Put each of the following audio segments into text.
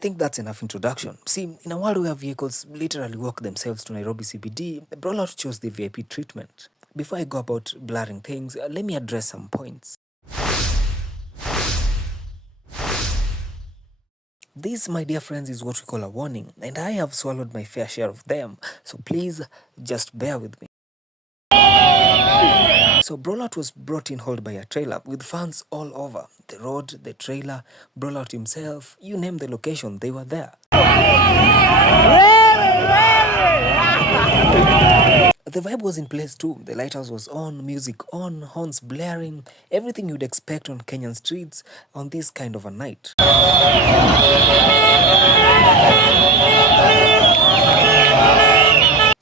think that's enough introduction. See, in a world where vehicles literally walk themselves to Nairobi CBD, Brawlout chose the VIP treatment. Before I go about blurring things, let me address some points. This, my dear friends, is what we call a warning, and I have swallowed my fair share of them, so please just bear with me. So Brawlout was brought in hold by a trailer with fans all over. The road, the trailer, Brawlout himself, you name the location, they were there. The vibe was in place too. The lighthouse was on, music on, horns blaring, everything you'd expect on Kenyan streets on this kind of a night.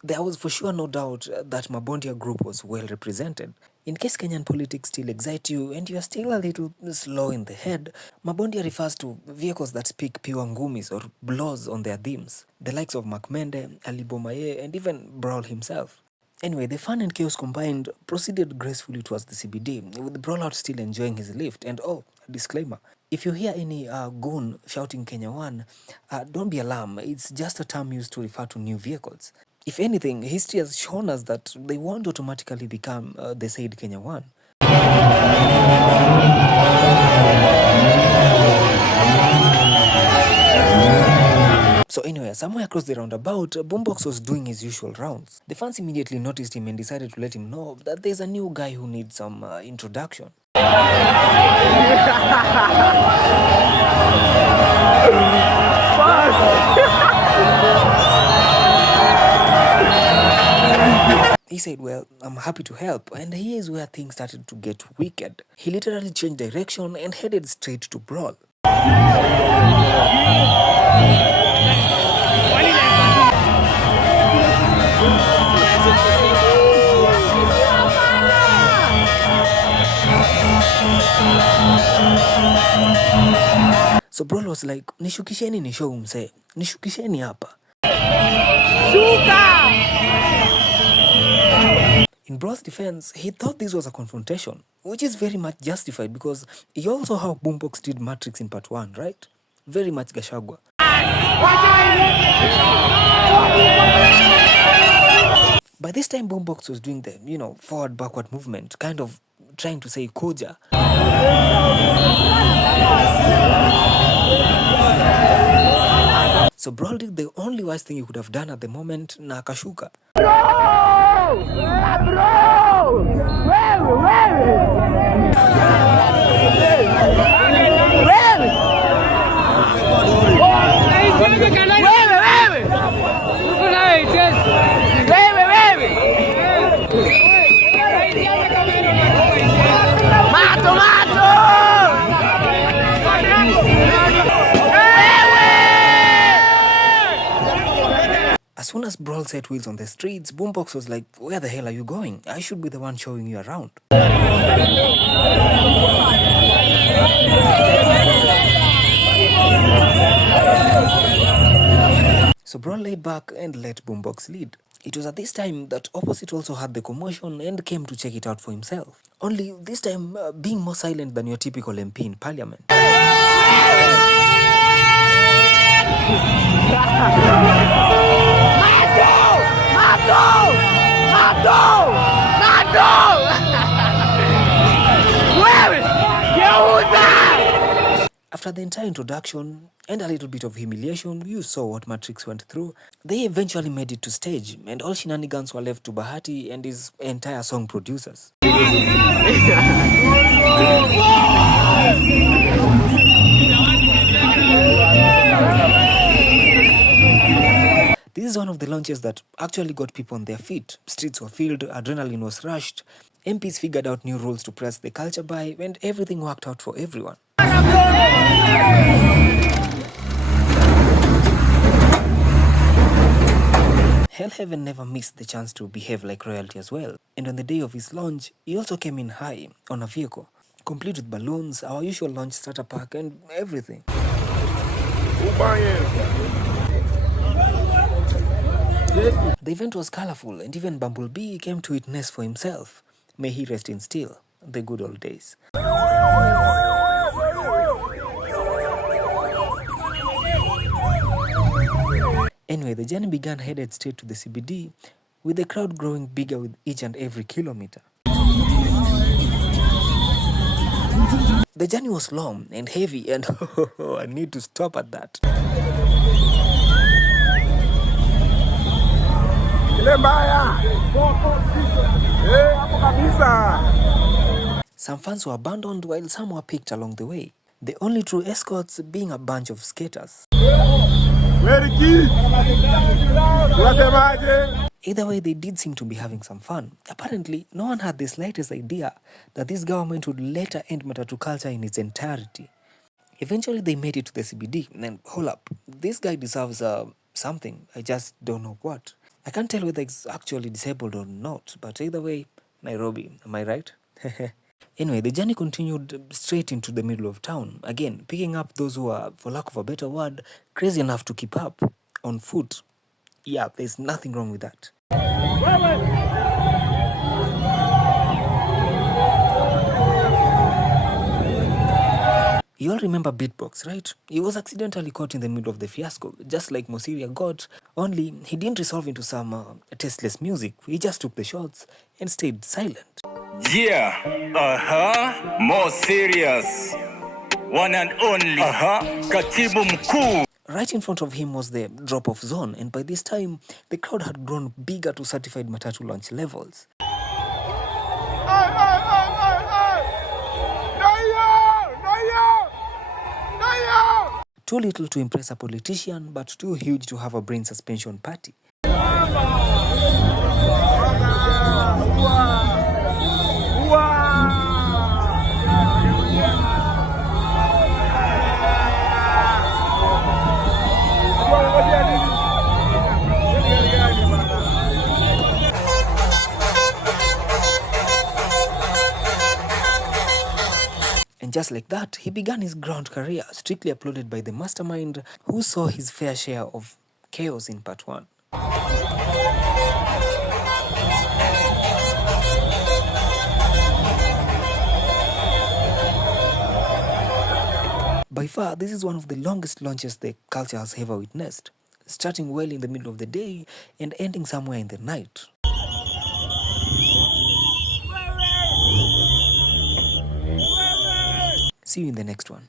There was for sure no doubt that Mabondia group was well represented. In case Kenyan politics still excite you and you are still a little slow in the head, Mabondia refers to vehicles that speak pure ngumis or blows on their themes, the likes of Makmende, Ali Bomaye, and even Brol himself. Anyway, the fun and chaos combined proceeded gracefully towards the CBD, with Brawlout still enjoying his lift. And oh, disclaimer, if you hear any goon shouting Kenya 1, don't be alarmed, it's just a term used to refer to new vehicles. If anything, history has shown us that they won't automatically become the said Kenya 1. So anyway, somewhere across the roundabout, Boombox was doing his usual rounds. The fans immediately noticed him and decided to let him know that there's a new guy who needs some introduction. He said, well, I'm happy to help, and here's where things started to get wicked. He literally changed direction and headed straight to Brol. So Brol was like, nishukisheni nisho mse, nishukisheni hapa. In Brol's defense, he thought this was a confrontation, which is very much justified because you also how Boombox did Matrix in part 1, right? Very much Gashagwa. By this time, Boombox was doing the, forward-backward movement, kind of trying to say Koja. So Brol did the only wise thing he could have done at the moment, na akashuka. As soon as Brol set wheels on the streets, Boombox was like, where the hell are you going? I should be the one showing you around. So Brol laid back and let Boombox lead. It was at this time that Opposite also had the commotion and came to check it out for himself. Only this time being more silent than your typical MP in parliament. After the entire introduction and a little bit of humiliation, you saw what Matrix went through. They eventually made it to stage, and all shenanigans were left to Bahati and his entire song producers. This is one of the launches that actually got people on their feet. Streets were filled, adrenaline was rushed, MPs figured out new rules to press the culture by, and everything worked out for everyone. HellHeaven never missed the chance to behave like royalty as well. And on the day of his launch, he also came in high on a vehicle, complete with balloons, our usual launch starter pack, and everything. The event was colorful, and even Bumblebee came to witness for himself. May he rest in still, the good old days. Anyway, the journey began headed straight to the CBD, with the crowd growing bigger with each and every kilometer. The journey was long and heavy, and I need to stop at that. Some fans were abandoned while some were picked along the way. The only true escorts being a bunch of skaters. Either way, they did seem to be having some fun. Apparently, no one had the slightest idea that this government would later end Matatu culture in its entirety. Eventually, they made it to the CBD, and hold up, this guy deserves something. I just don't know what. I can't tell whether he's actually disabled or not, but either way, Nairobi, am I right? Anyway, the journey continued straight into the middle of town, again, picking up those who are, for lack of a better word, crazy enough to keep up on foot. Yeah, there's nothing wrong with that. You all remember Beatbox, right? He was accidentally caught in the middle of the fiasco, just like Mosiria got, only he didn't resolve into some tasteless music. He just took the shots and stayed silent. Yeah, more serious. One and only, Katibu Mkuu. Right in front of him was the drop-off zone, and by this time, the crowd had grown bigger to certified Matatu launch levels. Too little to impress a politician, but too huge to have a brain suspension party. And just like that, he began his ground career, strictly applauded by the mastermind who saw his fair share of chaos in part 1. By far, this is one of the longest launches the culture has ever witnessed, starting well in the middle of the day and ending somewhere in the night. See you in the next one.